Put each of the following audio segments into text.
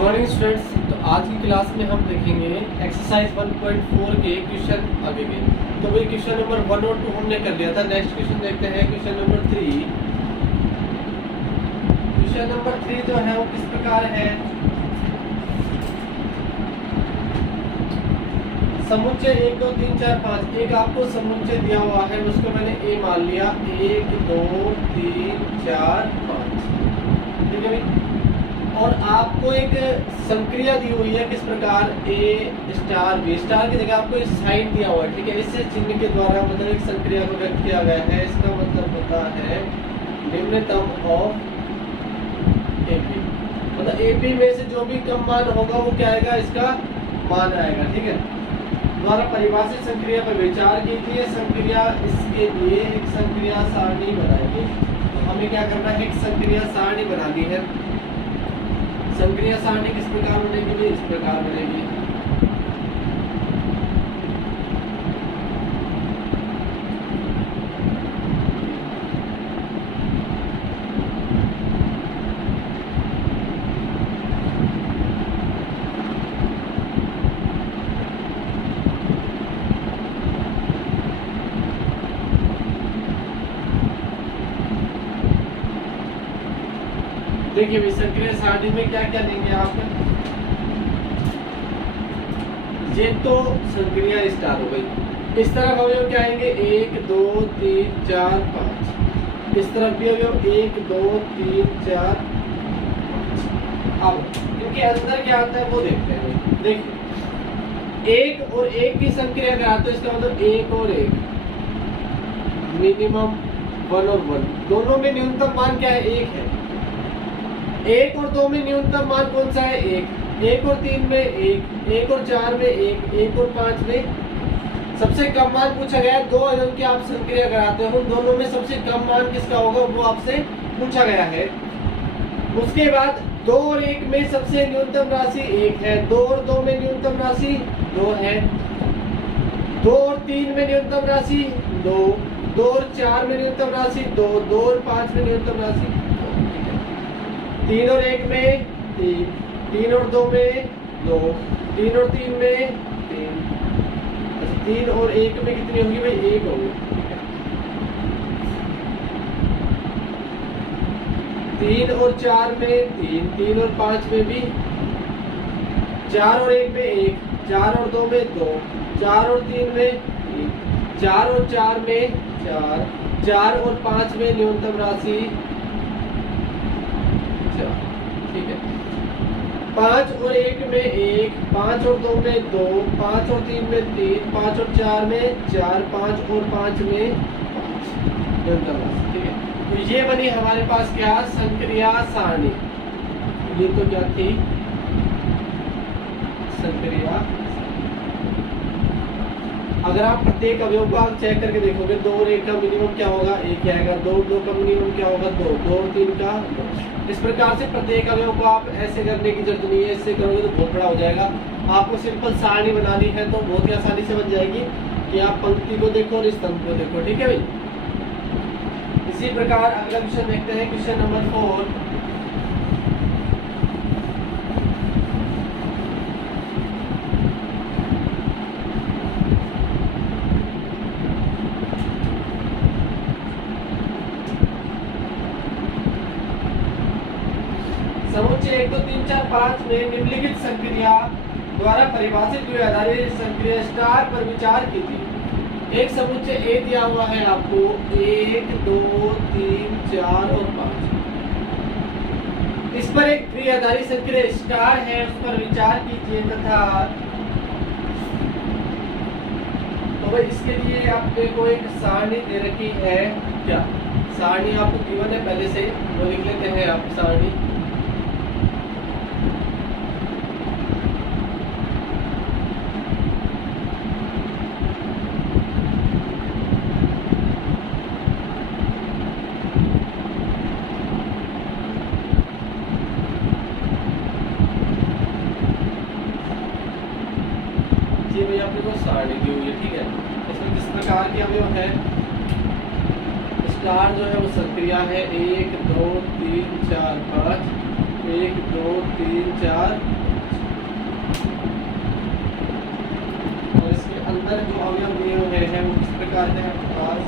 Morning students. तो आज की क्लास में हम देखेंगे एक्सरसाइज 1.4 के क्वेश्चन आगे के। तो भाई क्वेश्चन नंबर 1 और 2 हमने कर लिया था। नेक्स्ट क्वेश्चन देखते हैं क्वेश्चन नंबर 3। क्वेश्चन नंबर 3 जो है वो किस प्रकार है। समुच्चय 1 2 3 4 5 एक आपको समुच्चय दिया हुआ है, उसको मैंने ए मान लिया। 1 2 3 4 5, ठीक है भाई। और आपको एक संक्रिया दी हुई है किस प्रकार, ए स्टार बी स्टार की जगह आपको एक साइन दिया हुआ है, ठीक है। इससे चिन्ह के द्वारा मतलब एक संक्रिया को व्यक्त किया गया है। इसका मतलब होता है निम्नतम ऑफ एपी, मतलब एपी में से जो भी कम मान होगा वो क्या आएगा, इसका मान आएगा, ठीक है। द्वारा परिभाषित संक्रिया पर विचार कीजिए। संक्रिया इसके लिए एक संक्रिया सारणी बनाएंगे। तो हमें क्या करना है, एक संक्रिया सारणी बनानी है। संक्रिया सारणी किस प्रकार बनेगी, इस प्रकार बनेगी। देखिए भाई संक्रिया सारणी में क्या क्या लेंगे आप। ये तो संक्रिया स्टार हो गई। इस तरफ अवयव क्या आएंगे, 1 2 3 4 5। इस तरफ भी अवयव 1 2 3 4 5। अब इनके अंदर क्या आता है वो देखते हैं। देखिए 1 और 1 की संक्रिया अगर आता है इसका मतलब 1 और 1 मिनिमम 1 और 1 दोनों में न्यूनतम मान क्या है, 1 है। 1 और 2 में न्यूनतम मान कौन सा है, 1। 1 और 3 में 1, 1 और 4 में 1, 1 और 5 में सबसे कम मान पूछा गया है। दो अवयव की आप संक्रिया कराते हो, दोनों में सबसे कम मान किसका होगा वो आपसे पूछा गया है। उसके बाद 2 और 1 में सबसे न्यूनतम राशि 1 है। 2 और 2 में न्यूनतम राशि 2 है। 2 और 3 में न्यूनतम राशि 2, 2 और 4 में न्यूनतम राशि 2, 2 और 5 में न्यूनतम राशि 3 और 1 में 3, 3 और 2 में 2, 3 और 3 में 3। अच्छा 3 और 1 में कितनी होगी भाई, 1 होगी। 3 और 4 में 3, 3 और 5 में भी 4 और 1 में 1, 4 और 2 में 2, 4 और 3 में 3, 4 और 4 में 4, 4 और 5 में न्यूनतम राशि, ठीक है। 5 और 1 में 1, 5 और 2 में 2, 5 और 3 में 3, 5 और 4 में 4, 5 और 5 में 5 न्यूनतम राशि, ठीक है। तो ये बनी हमारे पास क्या, संक्रिया सारणी। ये तो क्या थी, संक्रिया। अगर आप प्रत्येक अवयव को आप चेक करके देखोगे, 2 और 1 का मिनिमम क्या होगा, 1 आएगा। 2 और 2 का मिनिमम क्या होगा, 2, 2 और 3 का 2। इस प्रकार से प्रत्येक अवयव को आप ऐसे करने की जरूरत नहीं है। इससे करोगे तो बहुत बड़ा हो जाएगा। आपको सिंपल सारणी बनानी है तो बहुत ही आसानी से बन जाएगी कि आप पंक्ति को देखो और स्तंभ को देखो, ठीक है भाई। इसी प्रकार अगला क्वेश्चन देखते हैं, क्वेश्चन नंबर 4। समुच्चय 1 2 3 4 5 में निम्नलिखित संक्रिया द्वारा परिभाषित हुए आधारित संक्रिया स्टार पर विचार कीजिए। एक समुच्चय ए दिया हुआ है आपको, 1 2 3 4 और 5। इस पर एक द्विआधारी संक्रिया स्टार है, उस पर विचार कीजिए तथा तो भाई इसके लिए आपने को एक सारणी दे रखी है। क्या सारणी आपको गिवन है पहले से, वो लिख लेते हैं आप सारणी। अपने को सारणी दी हुई है, ठीक है। इसमें किस प्रकार के अवयव है, स्टार जो है वो संक्रिया है 1 2 3 4 5। 1 2 3 4 और इसके अंदर जो अवयव दिए हुए हैं वो किस प्रकार है आपके पास?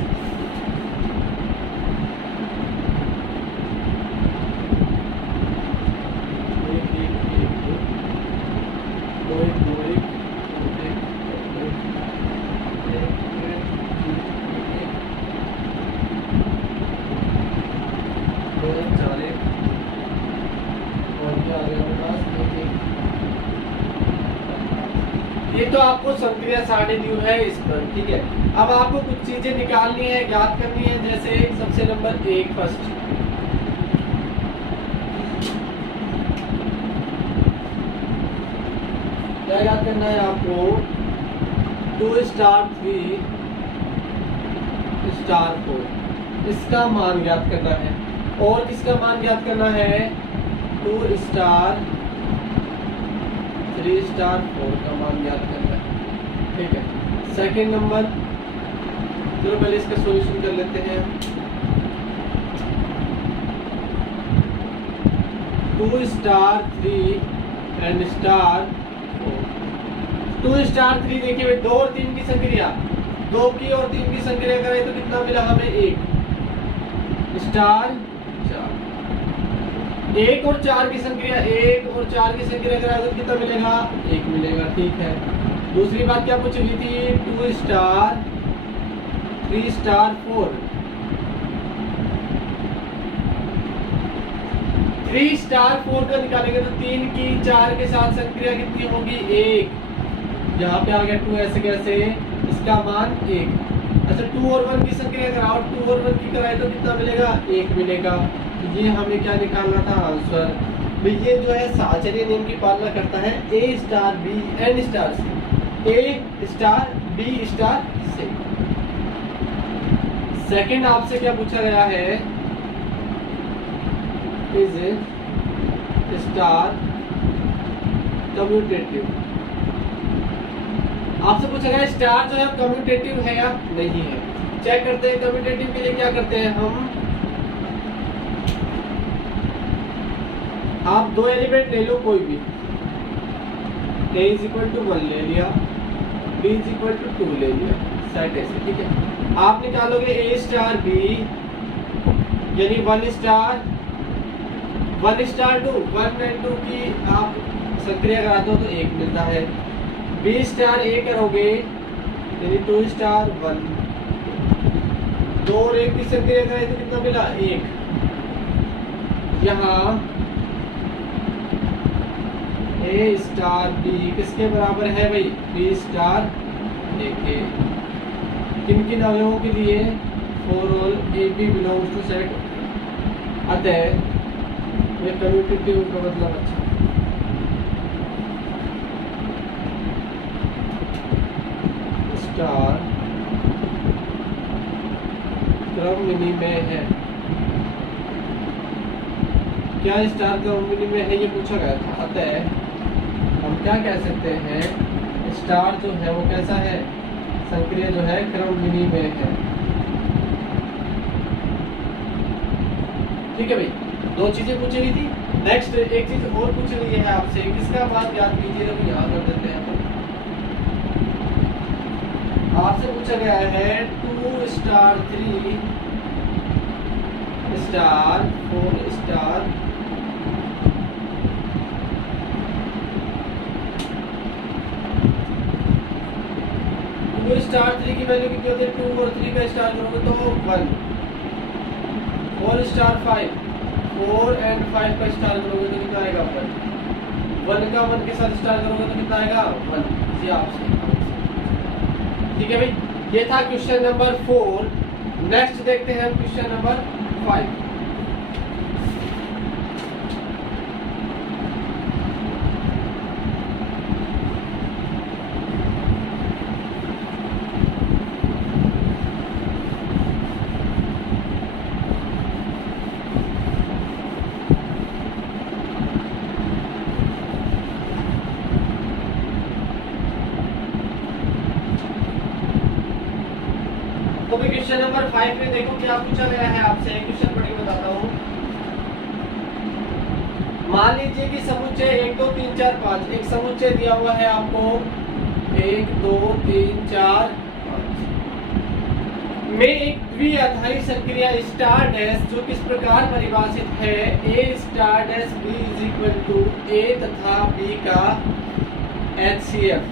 ये तो आपको संक्रिया सारणी दी है इस पर, ठीक है। अब आपको कुछ चीजें निकालनी है, याद करनी है, जैसे सबसे नंबर 1 फर्स्ट क्या याद करना है आपको? 2 स्टार 3 स्टार 4 इसका मान याद करना है, और किसका मान याद करना है? 2 स्टार 3 स्टार 4 का मान याद करना है, ठीक है। सेकंड नंबर, चलो पहले इसका सॉल्यूशन कर लेते हैं। 2 स्टार 3 एंड स्टार 4। 2 स्टार 3 देखिए भाई, 2 और 3 की संक्रिया, 2 की और 3 की संक्रिया करें तो कितना मिला हमें? 1 स्टार 4। 1 और 4 की संक्रिया, 1 और 4 की संक्रिया कराए तो कितना मिलेगा? 1 मिलेगा, ठीक है। दूसरी बात क्या पूछ रही थी? 2 स्टार 3 स्टार 4। 3 स्टार 4 का निकालेंगे तो 3 की 4 के साथ संक्रिया कितनी होगी? 1। यहाँ पे आ गया 2, ऐसे कैसे? इसका मान 1। अच्छा 2 और 1 की संक्रिया कराओ, 2 और 1 की कराए तो कितना मिलेगा? 1 मिलेगा। ये हमें क्या निकालना था? आंसर। भाई ये जो है साहचर्य नियम की पालना करता है। A star B and star C, A star B star C। Second आपसे क्या पूछा गया है? Is star commutative. आपसे पूछा गया स्टार जो है कम्यूटेटिव है या नहीं है। चेक करते हैं। कम्यूटेटिव के लिए क्या करते हैं हम? आप 2 एलिमेंट ले लो कोई भी, A इज इक्वल टू 1 ले लिया, B इज इक्वल टू 2 ले लिया, सेट ऐसे, ठीक है। आप निकालोगे A स्टार B यानी 1 स्टार 2, 1 एंड 2 की आप संक्रिया कराते हो तो 1 मिलता है। B स्टार A करोगे यानी 2 स्टार 1, 2 और 1 की संक्रिया कराए तो कितना मिला? 1। यहाँ A स्टार B किसके बराबर है भाई? B स्टार A के। किन किन अवयवों के लिए? For all A B belongs to set. अतः ये कम्यूटेटिव का मतलब अच्छा स्टार क्रम विनिमय है। क्या स्टार क्रम विनिमय है? ये पूछा गया था। अतः हम क्या कह सकते हैं? स्टार जो है वो कैसा है? संक्रिया जो है क्रम विनिमय है, ठीक है भाई। 2 चीजें पूछी गई थी। नेक्स्ट एक चीज और पूछ रही है आपसे, किसका मान याद कीजिए, तो यहाँ कर देते हैं। आपसे पूछा गया है 2 स्टार 3 स्टार 4 स्टार 2 स्टार 3 की वैल्यू कितनी होती है? 2 और 3 का स्टार करोगे तो 1। 4 स्टार 5, 4 एंड 5 का स्टार करोगे तो कितना आएगा? 1। 1 का 1 के साथ स्टार करोगे तो कितना आएगा? 1। ये आपसे, ठीक है भाई। ये था क्वेश्चन नंबर 4। नेक्स्ट देखते हैं क्वेश्चन नंबर 5। तो भी क्वेश्चन नंबर 5 में देखो क्या पूछा गया है आपसे। क्वेश्चन पढ़ के बताता हूँ। मान लीजिए कि समुच्चय 1 2 3 4 5 एक समुच्चय दिया हुआ है आपको 1 2 3 4 5 में एक द्विआधारी संक्रिया स्टार डैश जो किस प्रकार परिभाषित है a star dash b is equal to a तथा बी का HCF।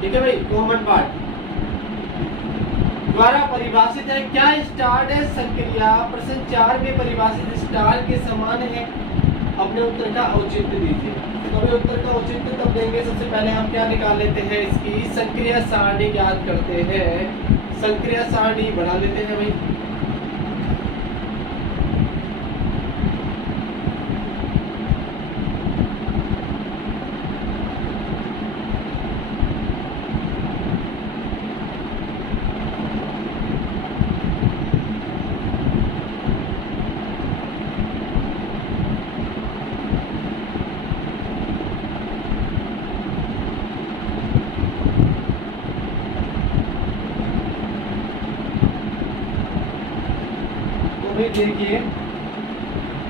ठीक है भाई, कॉमन पार्ट द्वारा परिभाषित है। क्या स्टार डैश संक्रिया प्रश्न 4 में परिभाषित स्टार के समान है? अपने उत्तर का औचित्य दीजिए। तो अभी उत्तर का औचित्य तब देंगे, सबसे पहले हम क्या निकाल लेते हैं, इसकी संक्रिया सारणी ज्ञात करते हैं। संक्रिया सारणी बना लेते हैं भाई। देखिए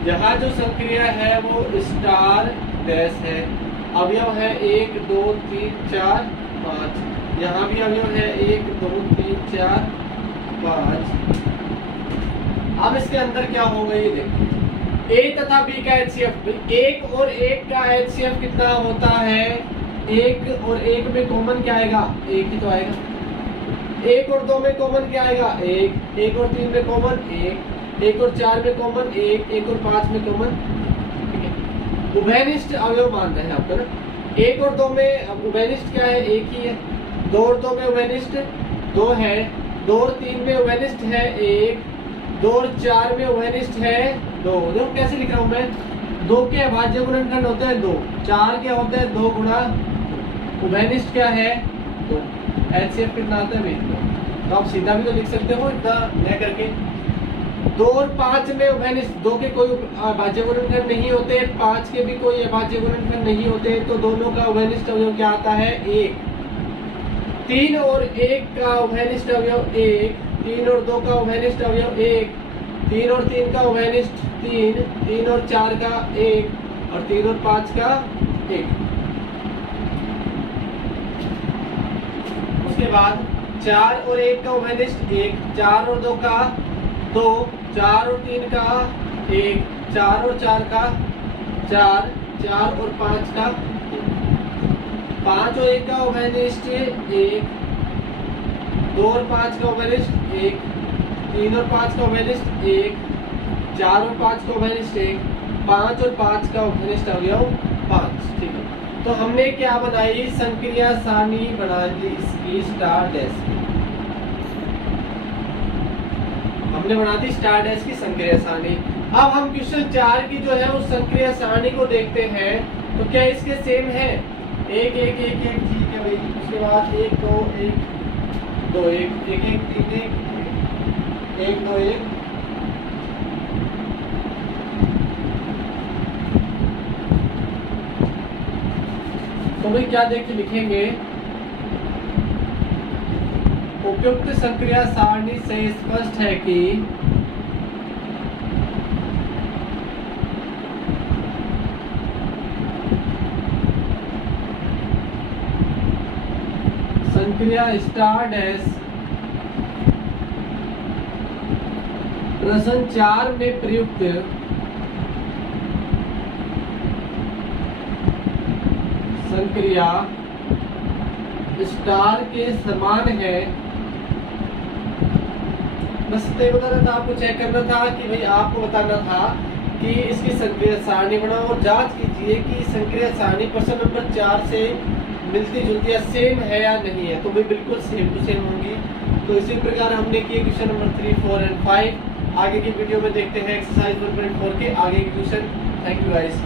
यहाँ जो संक्रिया है वो स्टार डैश है, अवयव है 1 2 3 4 5। यहाँ भी अवयव है 1 2 3 4 5। अब इसके अंदर क्या होगा ये देखो, ए तथा बी का HCF, एक और एक का HCF कितना होता है? एक और एक में कॉमन क्या आएगा? एक ही तो आएगा। एक और 2 में कॉमन क्या आएगा? एक। एक और 3 में कॉमन एक। एक और 4 में कॉमन एक। एक और 5 में कॉमन। ठीक है, उभयनिष्ठ अवयव मान रहे हैं आपका ना। 1 और 2 में उभयनिष्ठ क्या है? एक ही है। 2 और 2 में उभयनिष्ठ 2 है। 2 और 3 में उभयनिष्ठ है 1। 2 और 4 में उभयनिष्ठ है 2। देखो कैसे लिख रहा हूं मैं, 2 के अभाज्य गुणनखंड होते हैं 2, 4 के होते हैं 2 गुणा, उभयनिष्ठ क्या है 2। HCF कितना आता है 2। तो आप सीधा भी तो लिख सकते हो इतना न करके। 2 और 5 में उभयनिष्ठ, 2 के कोई अभाज्य गुणनखंड नहीं होते, 5 के भी कोई अभाज्य गुणनखंड नहीं होते, तो दोनों का उभयनिष्ठ अवयव क्या आता है? 1। 3 और 1 का उभयनिष्ठ अवयव 1। 3 और 2 का उभयनिष्ठ अवयव 1। 3 और 3 का उभयनिष्ठ 3। 3 और 4 का 1 और 3 और 5 का 1। उसके बाद 4 और 1 का उभयनिष्ठ 1। 4 और 2 का 2। 4 और 3 का 1। 4 और 4 का 4। 4 और 5 का 5 और 1 का उभयनिष्ठ 1। 2 और 5 का उभयनिष्ठ 1। 3 और 5 का उभयनिष्ठ 1। 4 और 5 का उभयनिष्ठ 1। 5 और 5 का उभयनिष्ठ अवयव 5। ठीक है, तो हमने क्या बनाई? संक्रिया सारणी बना दी इसकी स्टार डैश की। हमने बना दी स्टार डैश की संक्रिया सारणी। अब हम क्वेश्चन 4 की जो है उस संक्रिया सारणी को देखते हैं, तो क्या इसके सेम है? 1 1 1 1, ठीक है भाई। उसके बाद 1 2 1 2 1 1 1 3 1 1 2 1। तो भाई क्या देख के लिखेंगे? उपयुक्त संक्रिया सारणी से स्पष्ट है कि संक्रिया स्टार डैश प्रश्न 4 में प्रयुक्त संक्रिया स्टार के समान है। बस इतना बताना था, आपको चेक करना था कि भाई आपको बताना था कि इसकी संक्रिया सारणी बनाओ और जांच कीजिए कि संक्रिया सारणी प्रश्न नंबर 4 से मिलती जुलती या सेम है या नहीं है। तो भाई बिल्कुल सेम टू सेम होंगी। तो इसी प्रकार हमने किए क्वेश्चन नंबर 3 4 एंड 5। आगे की वीडियो में देखते हैं एक्सरसाइज 1.4 के आगे के क्वेश्चन। Thank you guys.